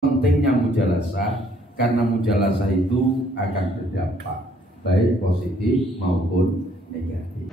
Pentingnya mujalasah karena mujalasah itu akan berdampak baik positif maupun negatif.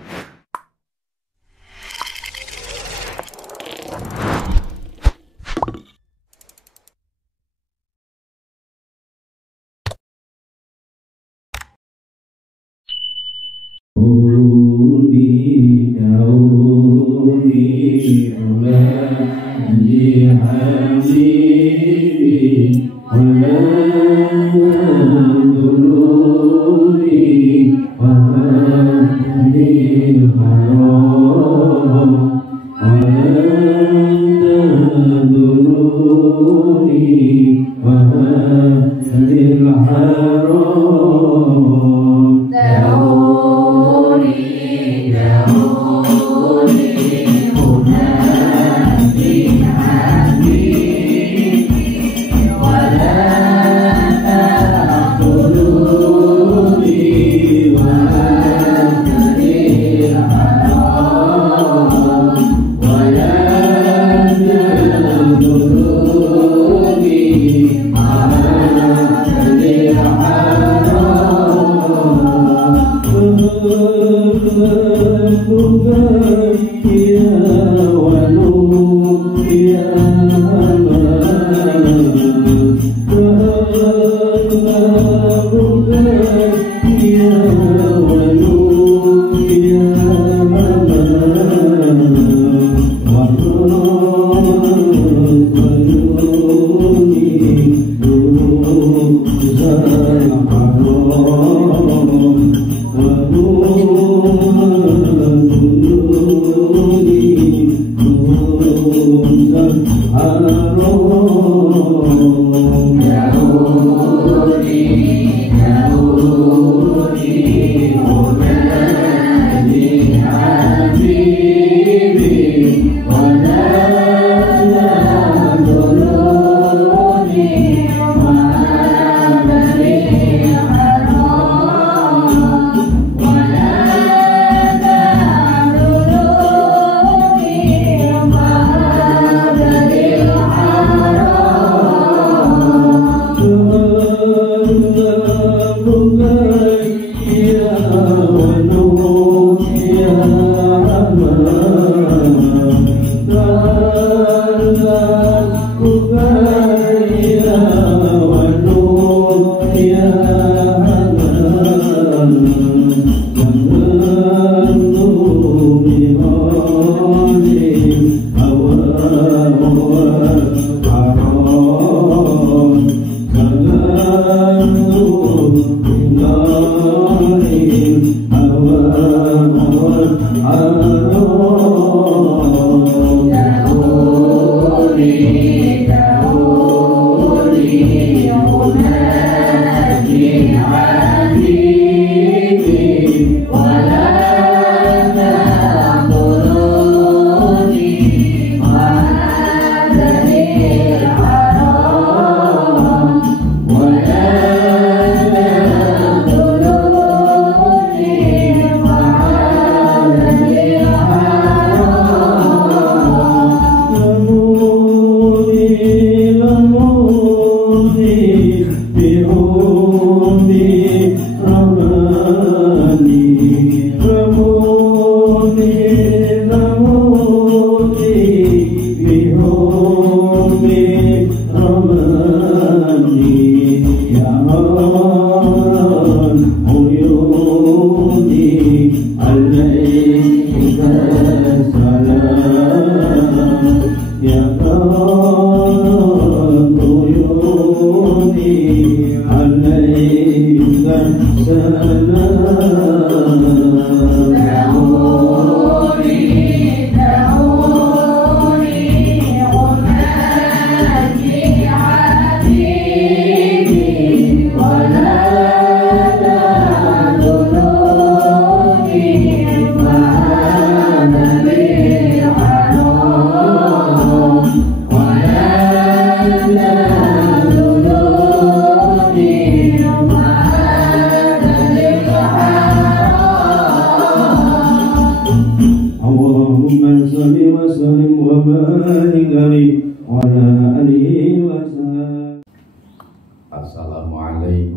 Wala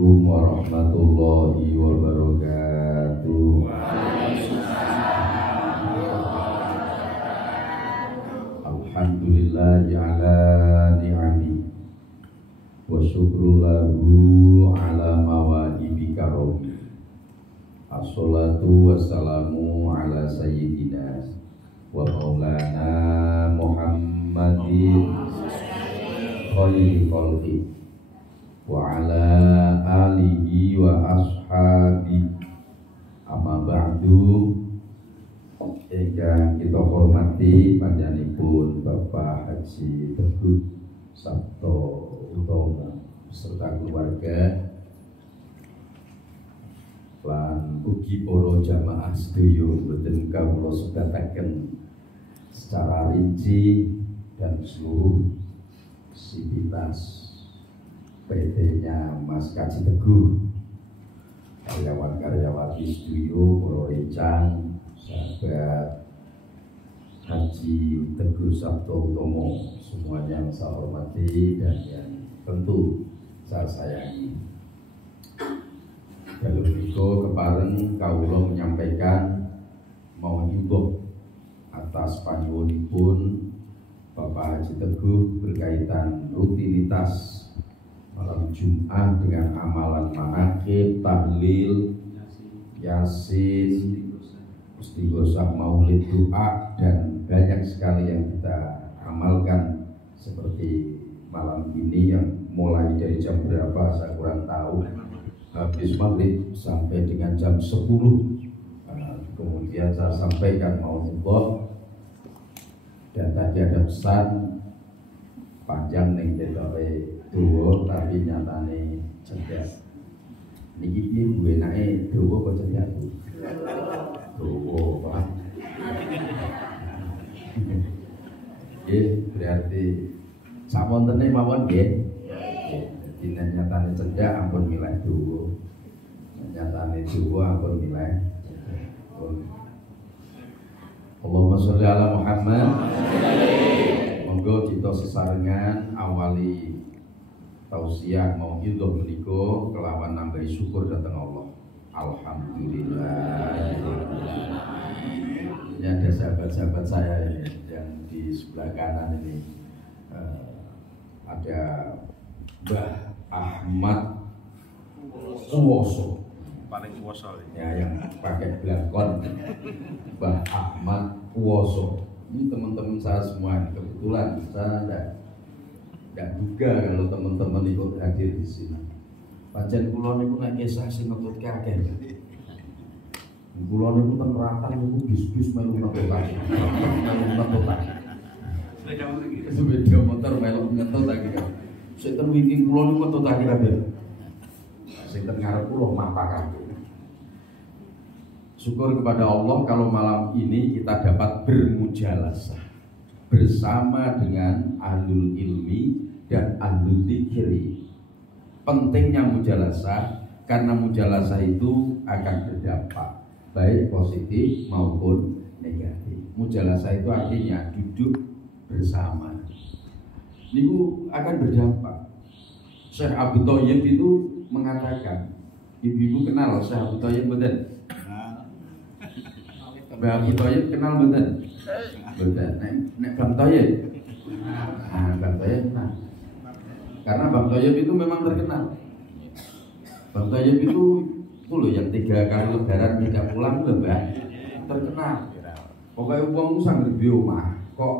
Assalamualaikum warahmatullahi wabarakatuh. Alhamdulillah ala ni'ami wa syukru lahu ala mawaibi karomi. Assalatu wassalamu ala sayyidina wa maulana Muhammadin khairil khalqi wa ala alihi wa ashabi. Amma ba'du. Ingkang kita hormati panjenenganipun Bapak Haji Teguh Sabto Utomo beserta keluarga lan ugi para jamaah sedaya boten kawula sebataken secara rinci dan seluruh sivitas PT-nya Mas Kaji Teguh, karyawan-karyawati studio, para rencang, sahabat Haji Teguh Sabto Utomo, semuanya yang saya hormati dan yang tentu saya sayangi. Kalau Niko kemarin kawula menyampaikan mau nyuguh atas panyuwunipun Bapak Haji Teguh berkaitan rutinitas malam Jumat dengan amalan manaqib, tahlil, yasin, istighosah, maulid, doa, dan banyak sekali yang kita amalkan seperti malam ini yang mulai dari jam berapa saya kurang tahu, habis maghrib sampai dengan jam 10. Kemudian saya sampaikan mau nyuguh dan tadi ada pesan panjang nih dari dawa tapi nyatane cerdas. Niki iki duwe enake dawa apa cerdas? Dawa, Pak. Nggih, berarti sawontene mawon nggih. Dadi nyatane cerdas ampun milih dawa. Nyatane dawa ampun milih. Allahumma sholli ala Muhammad. Monggo kita sesarengan awali tausiah mau hidup menika kelawan nambahi syukur datang Allah. Alhamdulillah. Ini ada sahabat-sahabat saya ini yang di sebelah kanan ini, ada Mbah Ahmad Kuwoso, paling kuwoso ya, yang pakai belakon. Mbah Ahmad Kuwoso ini teman-teman saya semua. Kebetulan saya tidak duga kalau teman-teman ikut hadir di sini. Pancen kula niku nek kisah sing ngetutke akeh. Kula niku ten Ratan niku bis-bis melu ngetutake. Sepeda motor melu ngetutake. Sing ten wingking kula niku ngetutake kabeh. Sing ten ngarep kula mapakake. Syukur kepada Allah kalau malam ini kita dapat bermujalasah bersama dengan ahlul ilmi dan ahlul dzikri. Pentingnya mujalasah karena mujalasah itu akan berdampak baik positif maupun negatif. Mujalasah itu artinya duduk bersama. Itu akan berdampak. Syekh Abu Thayyib itu mengatakan, ibu-ibu kenal Syekh Abu Thayyib betul? Mbak Abu Thayyib kenal betul? Betul. Nek Bang Thayyib. Nah, Bang Thayyib kenal. Karena Bang Thayyib itu memang terkenal. Bang Thayyib itu loh yang 3 kali lebaran tidak pulang itu Mbak, terkenal. Pokoknya uang usang di omah, kok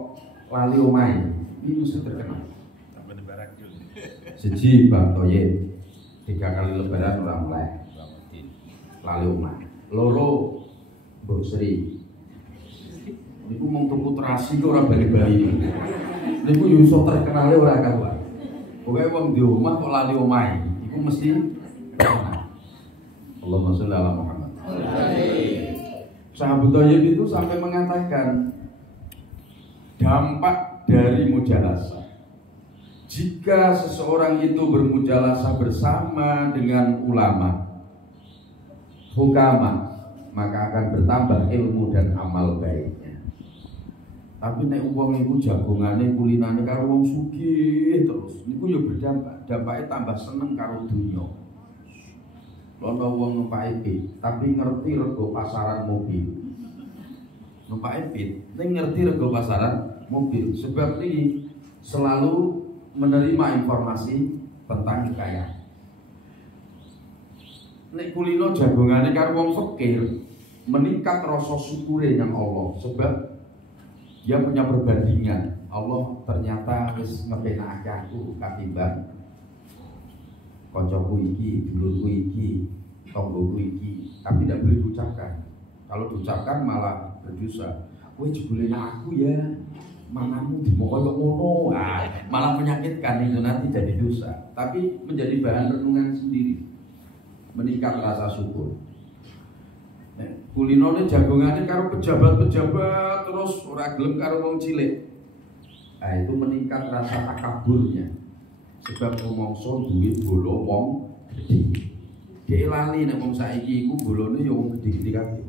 lali omahe. Ini mesti terkenal. Siji Bang Thayyib 3 kali lebaran orang mulai lali omah. Loro Mbok Sri. Niku mung tuku terasi kok ora bali-bali. Niku yo iso terkenale ora karuan. Pokoke wong di omah kok lali omahe, iku mesti terkenal. Allahumma sholli ala Muhammad. Sahabat Thayyib itu sampai mengatakan dampak dari mujalasah. Jika seseorang itu bermujalasah bersama dengan ulama, hukama, maka akan bertambah ilmu dan amal baiknya. Tapi nek wong iku jagongane kulinane karo wong sugih terus, niku ya berdampak, dampaknya tambah seneng karo dunya. Lono wong numpak epit, tapi ngerti rego pasaran mobil. Numpak epit, ning ngerti rego pasaran mobil. Sebab ini selalu menerima informasi tentang kekayaan. Nek kulino jagongane karo wong fakir, meningkat rasa syukure nang Allah. Sebab dia punya perbandingan. Allah ternyata wis ngepenake aku katimbang kancaku iki, dulurku iki, tonggoku iki, tapi tidak boleh diucapkan. Kalau diucapkan malah berdosa. Kowe jebule aku ya, manamu dimokoyo ngono. Malah menyakitkan, itu nanti jadi dosa. Tapi menjadi bahan renungan sendiri. Meningkat rasa syukur. Kulinone jagongane karo pejabat-pejabat terus ora gelem karo wong cilik. Itu meningkat rasa takaburnya. Sebab rumangsa duit bola wong gedhe. Dhek lali nek wong saiki iku bolone ya wong gedhe-gedhe kabeh.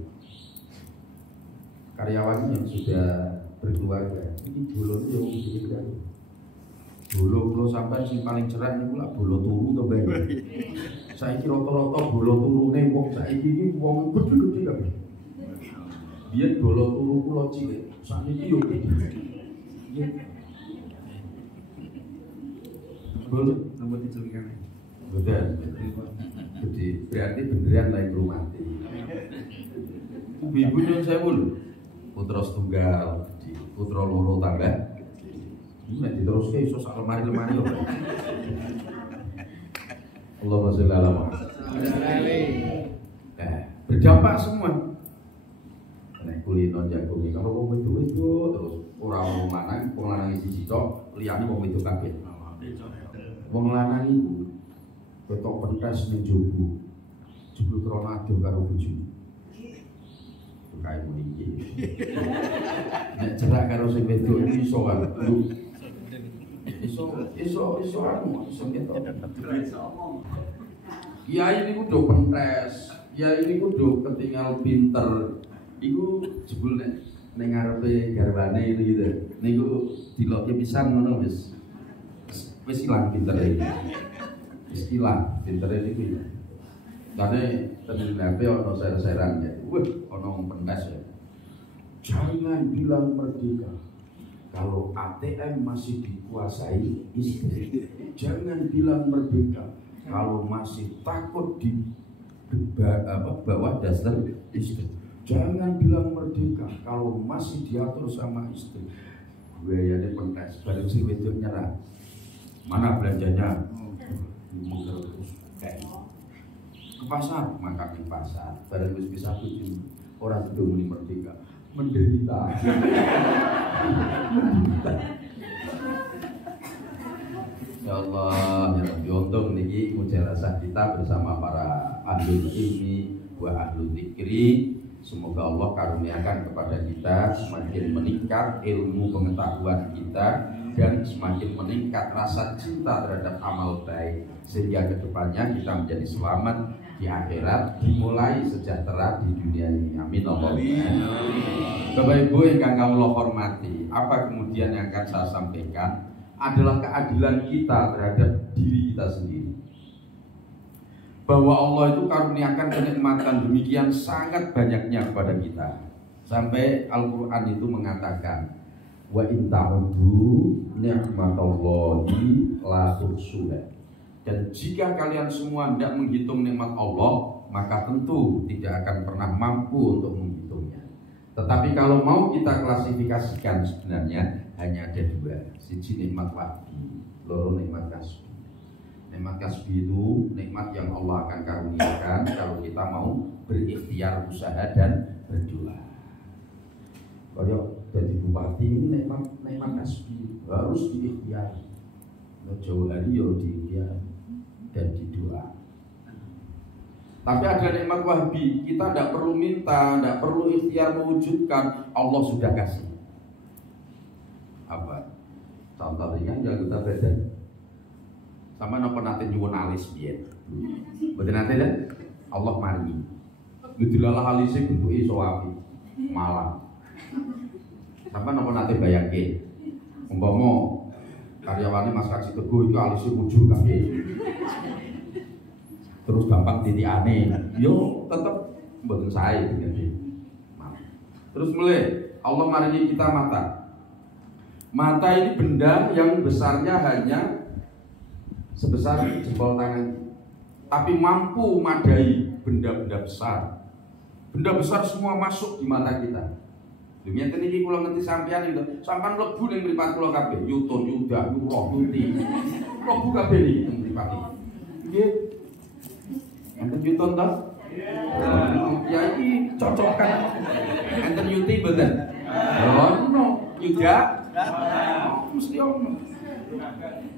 Karyawan yang sudah berkeluarga, ini bolone ya wong gedhe kabeh. Bolo kula sampean sing paling cerah niku lak bolo turu to bae. Saiki rata-rata bolo turune wong saiki iki wong gedhe-gedhe kabeh. Biyen bolo turu kula cilik, sakniki yo gedhe. Boleh, nomor diculikan. Betul. Jadi berarti beneran lain rumah. Ibu yang saya pun putra setunggal, putra loro tambah. Ini nanti terus kayak iso sak lemari loh. Allahumma sholli ala Muhammad. Berdampak semua. Nek kulino jagung iki kalau wong wedok terus ora wong lanang siji tok, liyane wong wedok kabeh. Wong lanang iku ketok pentas ning jowo. Jebul krana ado karo bojone. Kae muni iki. Nek cerak karo sing wedok iki iso kan. Iso anu, iso ketok. Kiai niku do pentas, kiai niku do ketinggal pinter. Iku jebul ning ngarepe garwane gitu. Niku dilokke pisan ngono wis. Wis ilang pintere iki. Wis ilang pintere iki. Karena ternyata ono ser-seran ya. Ono pentas ya. Jangan bilang merdeka kalau ATM masih dikuasai istri. Jangan bilang merdeka kalau masih takut di bawah dasar istri. Jangan bilang merdeka kalau masih diatur sama istri. Gue ya ini pentas, bareng si wedok nyerah. Mana belanjanya? Terus kayak ke pasar, maka ke pasar. Bareng bisa tujuh orang sudah muni merdeka, menderita. Ya Allah, ya Rabbi, untung niki mujalasah kita bersama para ahli ilmi wa ahli dzikri. Semoga Allah karuniakan kepada kita semakin meningkat ilmu pengetahuan kita dan semakin meningkat rasa cinta terhadap amal baik sehingga kedepannya kita menjadi selamat di akhirat, dimulai sejahtera di dunia ini. Amin Allahumma. Bapak Ibu yang kula hormati, apa kemudian yang akan saya sampaikan adalah keadilan kita terhadap diri kita sendiri. Bahwa Allah itu karuniakan kenikmatan demikian sangat banyaknya kepada kita. Sampai Al-Quran itu mengatakan, wa in ta'uddu ni'matallahi la tuhsuha. Dan jika kalian semua tidak menghitung nikmat Allah, maka tentu tidak akan pernah mampu untuk menghitungnya. Tetapi kalau mau kita klasifikasikan sebenarnya hanya ada dua. Siji nikmat wahbi, loro nikmat kasbi. Nikmat kasbi itu nikmat yang Allah akan karuniakan kalau kita mau berikhtiar usaha dan berdoa. Kalau jadi bupati ini nikmat kasbi harus diikhtiar. Jauh hari yo diikhtiar dan didoa. Tapi ada nikmat wahbi, kita tidak perlu minta, tidak perlu ikhtiar mewujudkan, Allah sudah kasih. Apa? Contoh ringan yang kita badan. Sama nopo nate nyuwun alis biyen. Mboten nate lho. Allah maringi. Dilalah alise bentuke iso apik. Malah. Sampai nopo nate bayangke. Umpama karyawane Mas Kaji Teguh itu alise mujur kabeh. terus gampang titikane. Yo tetep mboten sae jadi. Terus mulai Allah maringi kita mata. Mata ini benda yang besarnya hanya sebesar jempol tangan, tapi mampu madai benda-benda besar. Benda besar semua masuk di mata kita. Demikian iki kula ngerti sampean itu, sampean mlebu ning mripat kula kabeh, Yutun, Yuda, Yuroh, Yuti. Mlebu kabeh iki ning mripat iki. Nggih. Enten Yutun ta? Ya iki cocokan. Enten Yuti mboten? Ono. Yuda? Mesti ono.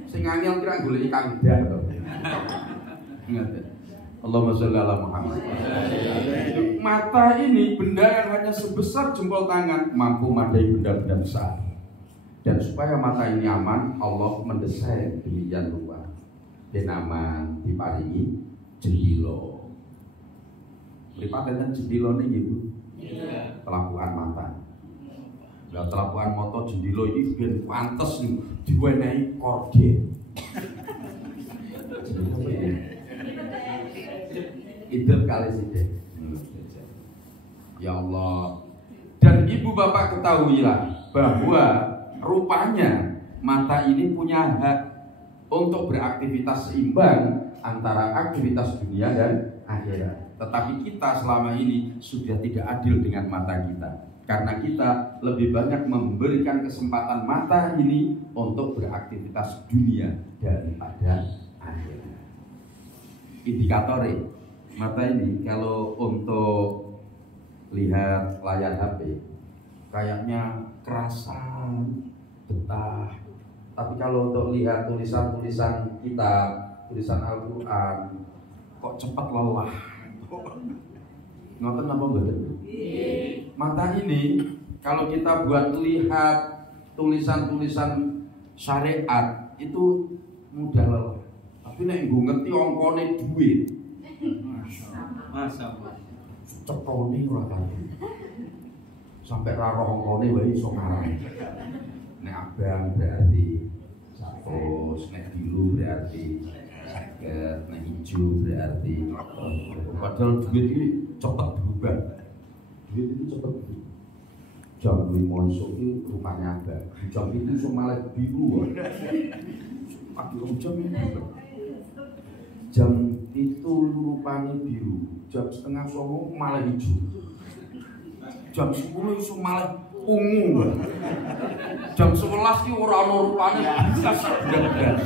Sing angel kira goleki kandidat to. Ngoten. Allahumma sholli ala Muhammad. Mata ini benda yang hanya sebesar jempol tangan mampu madai benda-benda besar. Dan supaya mata ini aman, Allah mendesain demikian rupa. Denaman diparingi jendilo. Mripat enten jendilo niki Bu. Iya. Telapuan mata. Lah telapuan mata jendilo iki ben pantes diwenehi korden. Itu kali sih. Ya Allah. Dan ibu bapak ketahuilah bahwa rupanya mata ini punya hak untuk beraktivitas seimbang antara aktivitas dunia dan akhirat. Tetapi kita selama ini sudah tidak adil dengan mata kita, karena kita lebih banyak memberikan kesempatan mata ini untuk beraktivitas dunia daripada akhirat. Indikatornya mata ini kalau untuk lihat layar HP kayaknya kerasan, betah. Tapi kalau untuk lihat tulisan-tulisan kitab, tulisan Al-Quran, kok cepat lelah. Ngoten apa mboten? Mata ini kalau kita buat lihat tulisan-tulisan syariat itu mudah lelah. Tapi nek nggo ngerti angkane duit, masyaallah. Cepone ora kate. Sampai ra roh angkane wae iso ngarang. Nek abang berarti 100, nek biru berarti 50, nek hijau berarti. Padahal duit ini cepat berubah. Duit itu cepat berubah. Jam 5 esuk iki rupanya abang. Jam itu iso malah biru. Pagi jam ini. Jam itu rupanya biru, jam 8:30 malah hijau, jam 10 itu malah ungu, jam 11 itu orang rupanya bisa benar-benar.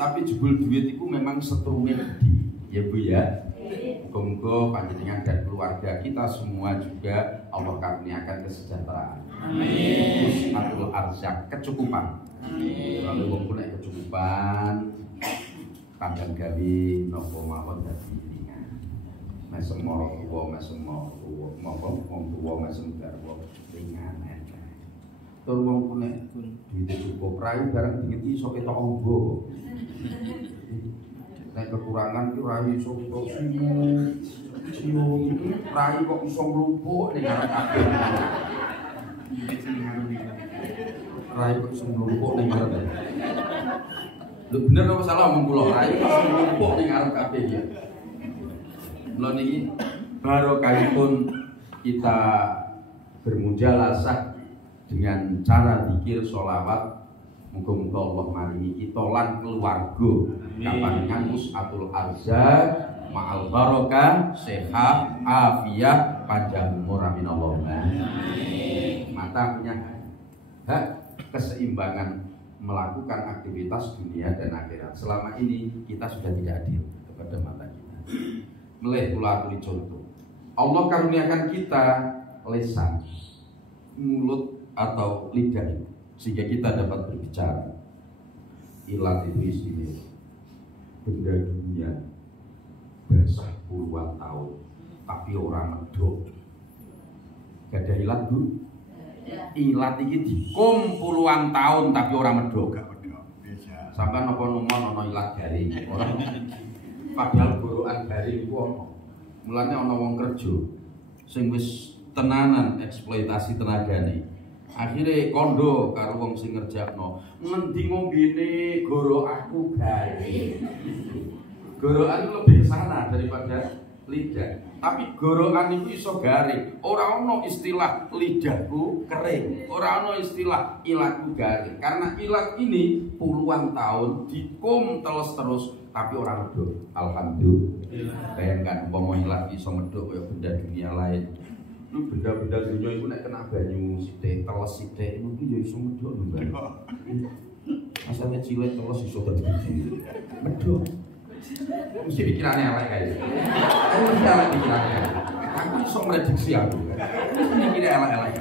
Tapi jebul duit itu memang setrumnya gede, ya Bu ya. Moga-moga panjenengan dan keluarga kita semua juga Allah karuniakan kesejahteraan. Amin. Atul arzak, kecukupan. Kalau wong ku nek kecukupan kandang gawe napa mawon dadi ringan. Mesem mara tuwa, mesem wong tuwa mesem garwa ringan ae. Tur wong ku nek duwite cukup rai bareng dingeti iso ketok ombo. Nek kekurangan ki rai iso ketok cium rai kok iso nglumpuk ning arep kabeh. Rai kok iso nglumpuk ning arep. Lho bener apa salah omong kula? Rai kok iso nglumpuk ning arep kabeh ya. Mula niki barokahipun kita bermujalasah dengan cara zikir sholawat. Muga-muga Allah maringi kita lan keluarga kaparingan usatul arzak ma'al barokah sehat afiah panjang umur amin Allahumma. Mata punya hak keseimbangan melakukan aktivitas dunia dan akhirat. Selama ini kita sudah tidak adil kepada mata kita. Meleh kula aturi contoh. Allah karuniakan kita lisan, mulut atau lidah sehingga kita dapat berbicara. Ilat itu istimewa. Benda dunia basah puluhan tahun tapi orang medhok. Gadah ilat Bu? Ilat iki dikum puluhan tahun tapi orang medhok. Gak medhok. Sampai napa nomor ana ilat garing. Orang padahal gorokan garing iku ana. Mulane ana wong kerja sing wis tenanan eksploitasi tenagane. Akhirnya kondo karo wong sing ngerjakno. Ngendi ngombene goro aku gawe. Gorokan lebih sana daripada lidah. Tapi gorokan itu iso garing. Ora ono istilah lidahku kering. Ora ono istilah ilatku garing. Karena ilat ini puluhan tahun dikum terus tapi orang medok. Alhamdulillah. Bayangkan umpama ilat iso medok kaya benda dunia lain. Lu benda-benda dunia itu nek kena banyu sithik, teles sithik, itu ya iso medok lho, Mbak. Asale cilik teles iso dadi gede. Medok. Mesti pikirannya elek kae. Mesti elek pikirannya. Aku iso prediksi aku. Mikire elek-elek.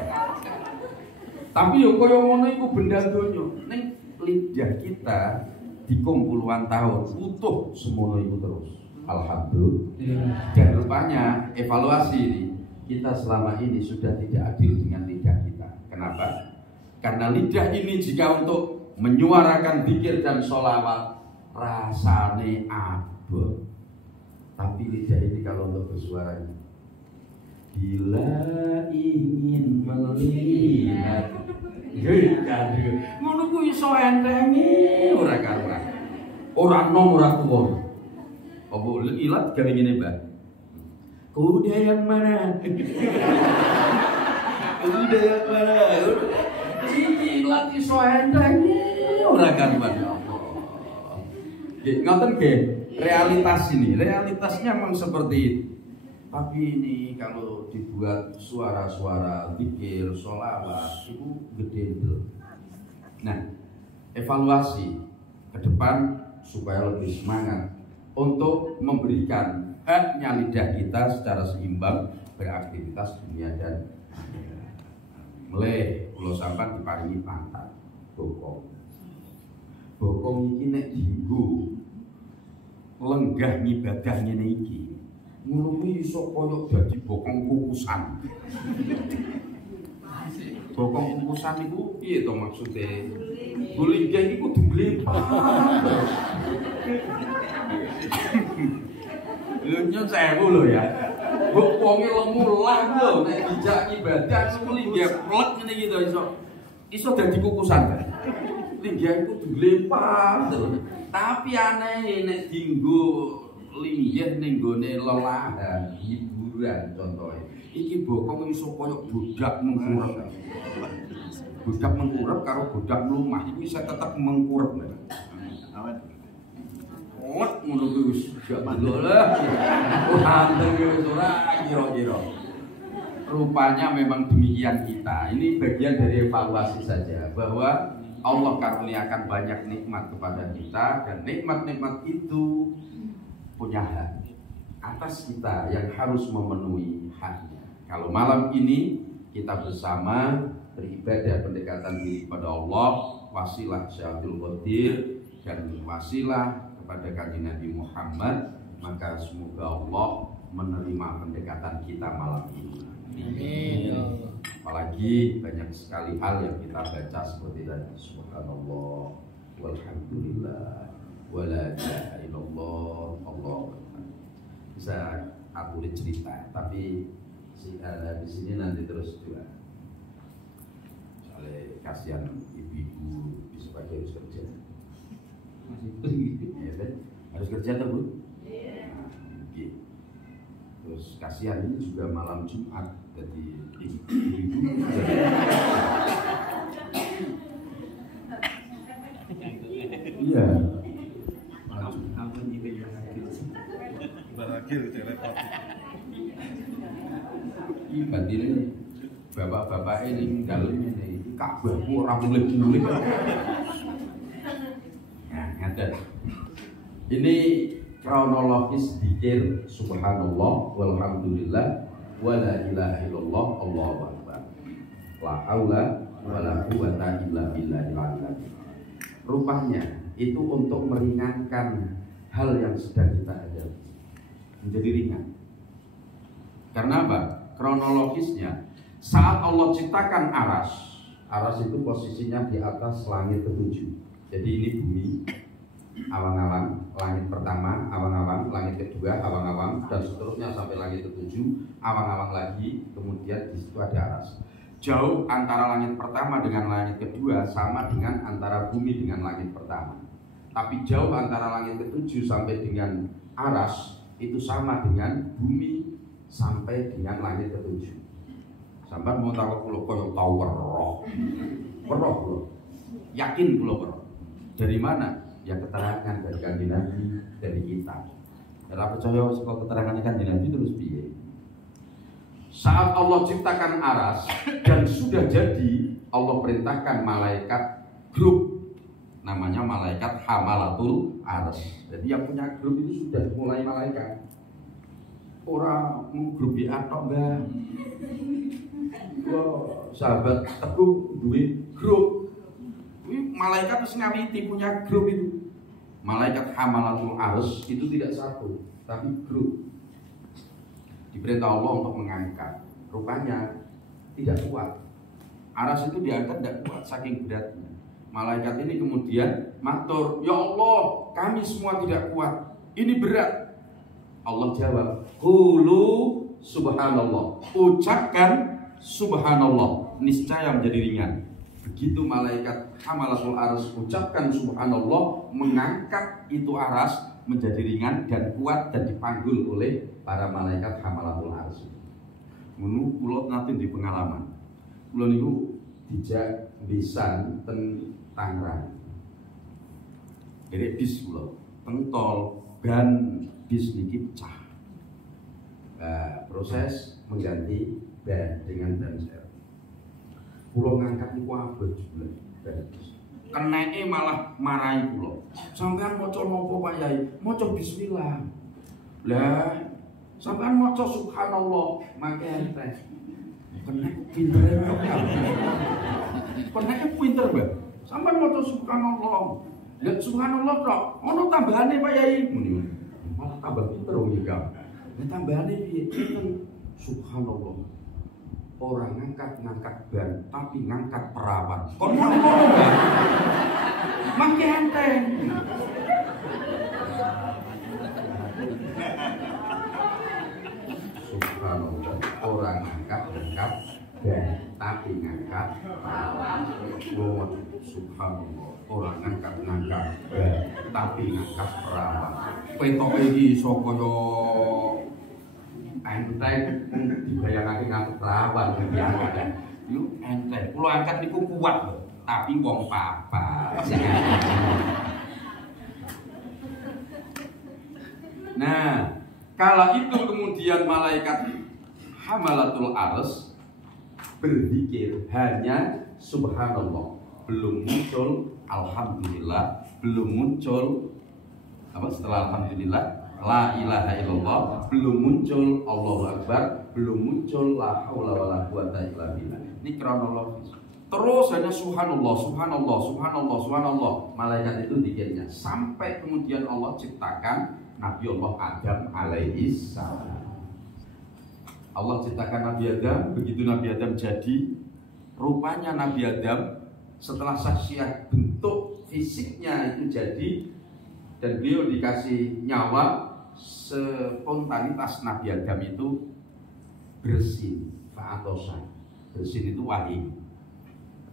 Tapi yo kaya ngono iku benda donya. Ning lidah kita dikum puluhan tahun utuh semono itu terus. Alhamdulillah. Dan rupanya evaluasi ini kita selama ini sudah tidak adil dengan lidah kita. Kenapa? Karena lidah ini jika untuk menyuarakan zikir dan sholawat rasane abot. Tapi lidah ini kalau untuk bersuara bila ingin melihat ngono ku iso entenge ora karuan. Ora nom ora tuwa. Apa ilat gawe ngene, Mbak? Kuda yang mana? Kuda yang mana? Iki ilat iso entenge ora karuan. Nggih, ngoten nggih. Realitas ini, realitasnya memang seperti itu. Tapi ini kalau dibuat suara-suara zikir, sholawat itu gede itu. Nah, evaluasi ke depan supaya lebih semangat untuk memberikan haknya lidah kita secara seimbang beraktivitas dunia dan akhirat. Mulai kula sampean diparingi pantat bokong. Bokong iki nek dienggo lenggah ngibadah ngene iki. Ngono kuwi iso koyo dadi bokong kukusan. Bokong kukusan iku piye to maksude? Linggah iki kudu mlempah. Lho nyun sewu lho ya. Bokonge lemu lah lho nek dijak ibadah iku linggah plek ngene iki to iso dadi kukusan. Linggah iku kudu mlempah. Tapi aneh nek dienggo linggih ning gone lelahan hiburan contohnya iki bokong iso koyo budak mengkurep. Budak mengkurep karo budak mlumah iki bisa tetep mengkurep. Ot ngono kuwi wis gak lah. Anteng wis ora kira-kira. Rupanya memang demikian kita. Ini bagian dari evaluasi saja bahwa Allah karuniakan banyak nikmat kepada kita dan nikmat-nikmat itu punya hak atas kita yang harus memenuhi haknya. Kalau malam ini kita bersama beribadah pendekatan diri kepada Allah, wasilah Syaikhul Qadir dan wasilah kepada Kanjeng Nabi Muhammad, maka semoga Allah menerima pendekatan kita malam ini. Amin. Apalagi banyak sekali hal yang kita baca seperti tadi, subhanallah walhamdulillah wala ilaha illallah Allah. Bisa aku cerita, tapi di sini nanti terus juga. Soalnya kasihan ibu-ibu bisa pakai harus kerja. Ya kan? Harus kerja tuh Bu? Iya. Nah, terus kasihan ini juga malam Jumat, jadi ibu-ibu. Iya. Ini bapak-bapak ini dalam ini kabeh ora mulih-mulih. Nah, ngaten. Ini kronologis zikir subhanallah walhamdulillah wala ilaha illallah Allahu akbar. La haula wala quwata illa billahil aliyyil. Rupanya itu untuk meringankan hal yang sedang kita hadapi menjadi ringan. Karena apa? Kronologisnya saat Allah ciptakan aras itu posisinya di atas langit ketujuh. Jadi ini bumi, awang-awang, langit pertama, awang-awang, langit kedua, awang-awang, dan seterusnya sampai langit ketujuh, awang-awang lagi, kemudian di situ ada aras. Jauh antara langit pertama dengan langit kedua sama dengan antara bumi dengan langit pertama. Tapi jauh antara langit ketujuh sampai dengan aras itu sama dengan bumi sampai dengan langit ketujuh. Sampai mau tahu kalau kau tahu weroh, yakin kalau weroh. Dari mana? Ya keterangan dari kanjeng Nabi, dari kita. Kalau percaya kalau keterangan kanjeng Nabi terus piye? Saat Allah ciptakan aras dan sudah jadi, Allah perintahkan malaikat grup, namanya malaikat hamalatul aras. Jadi yang punya grup itu sudah mulai malaikat. Orang grup WA tok enggak. Sahabat Teguh duit grup. Malaikat harus ngawiti punya grup itu. Malaikat hamalatul aras itu tidak satu, tapi grup. Diperintah Allah untuk mengangkat. Rupanya tidak kuat. Aras itu diangkat tidak kuat saking beratnya. Malaikat ini kemudian matur, ya Allah, kami semua tidak kuat. Ini berat. Allah jawab, qulu subhanallah. Ucapkan subhanallah, niscaya menjadi ringan. Begitu malaikat hamalatul aras ucapkan subhanallah, mengangkat itu aras menjadi ringan dan kuat dan dipanggul oleh para malaikat hamalatul aras. Menu kula nanti di pengalaman. Kula niku dijak pisan teng Tangerang. Derek bis kula teng tol ban bis niki pecah. Proses mengganti ban dengan ban serep. Kula ngangkat niku abot jebule. Keneke malah marahi kula. Sampeyan maca napa Pak Yai? Maca bismillah. Lah, sampeyan maca subhanallah, mangke enten. Kenek pinter kok. Keneke pinter, Mbak. Sampeyan maca subhanallah. Lah subhanallah tok. Ono tambahane Pak Yai. Muni. Malah tambah pinter wong iki. Lah tambahane piye? Subhanallah. Orang ngangkat ban, tapi ngangkat perawan. Kok mau enggak? Mangke enteng. Subhanallah. Orang ngangkat ban, tapi ngangkat perawan. Subhanallah. Orang ngangkat ban, tapi ngangkat perawan. Petoke iki saka yo enteng dibayangake ngangkat perawan biasa. Yuk enteng. Kulo angkat niku kuat lho, tapi wong papat. Nah, kala itu kemudian malaikat hamalatul aras berzikir hanya subhanallah. Belum muncul alhamdulillah, belum muncul apa setelah alhamdulillah la ilaha illallah, belum muncul Allahu Akbar, belum muncul la haula wala quwata illa billah. Ini kronologis. Terus hanya subhanallah, subhanallah, subhanallah, subhanallah. Malaikat itu zikirnya sampai kemudian Allah ciptakan Nabi Allah Adam alaihi salam. Allah ciptakan Nabi Adam, begitu Nabi Adam jadi, rupanya Nabi Adam setelah saksiah bentuk fisiknya itu jadi dan beliau dikasih nyawa, spontanitas Nabi Adam itu bersin, fa'atosan. Bersin itu wahyu.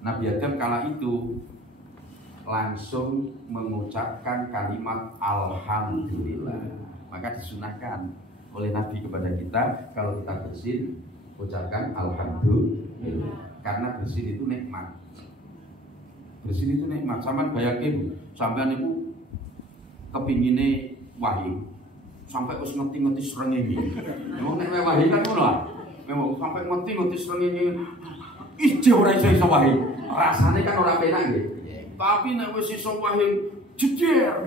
Nabi Adam kala itu langsung mengucapkan kalimat alhamdulillah. Maka disunahkan oleh Nabi kepada kita, kalau kita bersin, ucapkan alhamdulillah. Karena bersin itu nikmat. Bersin itu nikmat. Sampeyan bayangke, sampeyan itu kepingine wahyu. Sampai wis ngerti-ngerti srengenge. Wong nek wahyu kan ngono lah. Memang sampai ngerti-ngerti srengenge. Ijo ora iso wahyu. Rasane kan ora penak nggih. Tapi nek wis iso wahyu jejer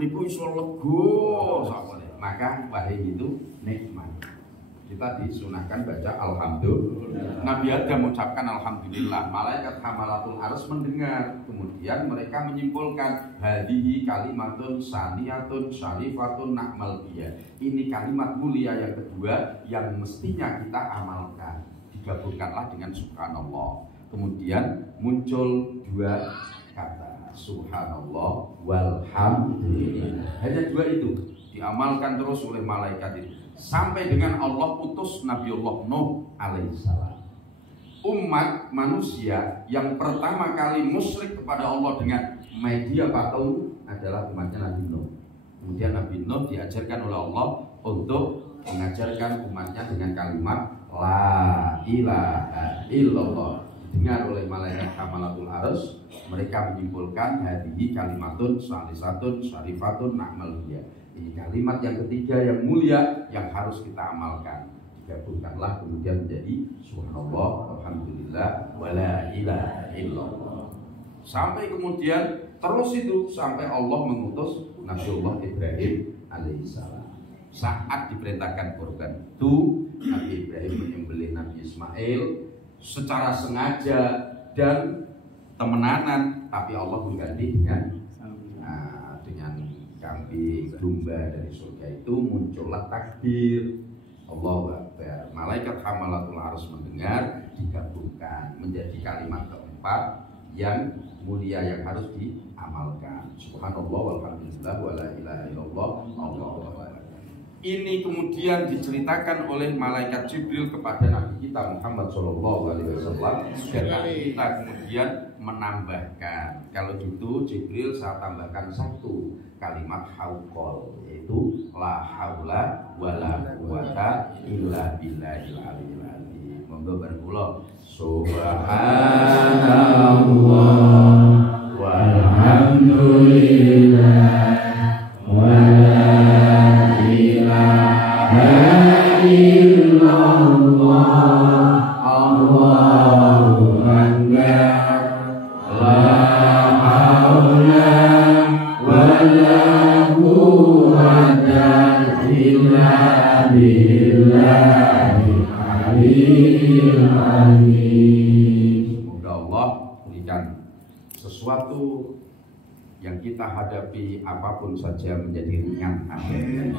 niku iso lega sakone. Maka wahyu itu nikmat. Kita disunahkan baca alhamdulillah. Nabi Adam mengucapkan alhamdulillah. Malaikat hamalatul arsy mendengar. Kemudian mereka menyimpulkan hadhihi kalimatun saniyatun syarifatun na'mal biha. Ini kalimat mulia yang kedua yang mestinya kita amalkan. Digabungkanlah dengan subhanallah. Kemudian muncul dua kata, subhanallah walhamdulillah. Hanya dua itu diamalkan terus oleh malaikat itu sampai dengan Allah utus Nabi Allah Nuh alaihissalam. umat manusia yang pertama kali musyrik kepada Allah dengan media patung adalah umatnya Nabi Nuh. Kemudian Nabi Nuh diajarkan oleh Allah untuk mengajarkan umatnya dengan kalimat La ilaha illallah. Didengar oleh malaikat hamalatul arsy, mereka menyimpulkan hadihi kalimatun salisatun syarifatun na'maliyah. Ini kalimat yang ketiga yang mulia yang harus kita amalkan. Digabungkanlah kemudian menjadi subhanallah, alhamdulillah, wala ilaha illallah. Sampai kemudian terus itu sampai Allah mengutus Nabiullah Ibrahim alaihissalam. Saat diperintahkan korban itu, Nabi Ibrahim menyembelih Nabi Ismail secara sengaja dan temenanan, tapi Allah mengganti dengan kambing domba dari surga. Itu muncullah takbir Allahu Akbar. Malaikat hamalatul arsy mendengar, digabungkan menjadi kalimat keempat yang mulia yang harus diamalkan. Subhanallah walhamdulillah wala ilaha illallah Allahu akbar. Ini kemudian diceritakan oleh malaikat Jibril kepada Nabi kita Muhammad sallallahu alaihi wasallam, dan Nabi kita kemudian menambahkan. Kalau gitu Jibril saya tambahkan satu kalimat hauqol, yaitu la haula wala quwata illa billahil aliyil azim. Monggo berkula subhanallah walhamdulillah wala ilaha illallah Allahu akbar la haula wala quwwata illa billahil aliyyil azim. Semoga Allah berikan sesuatu yang kita hadapi apapun saja menjadi ringan. Amin.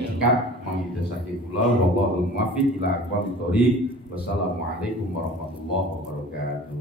Jika menghidasati kula, wallahul muwaffiq ila aqwamit thoriq. Wassalamualaikum warahmatullahi wabarakatuh.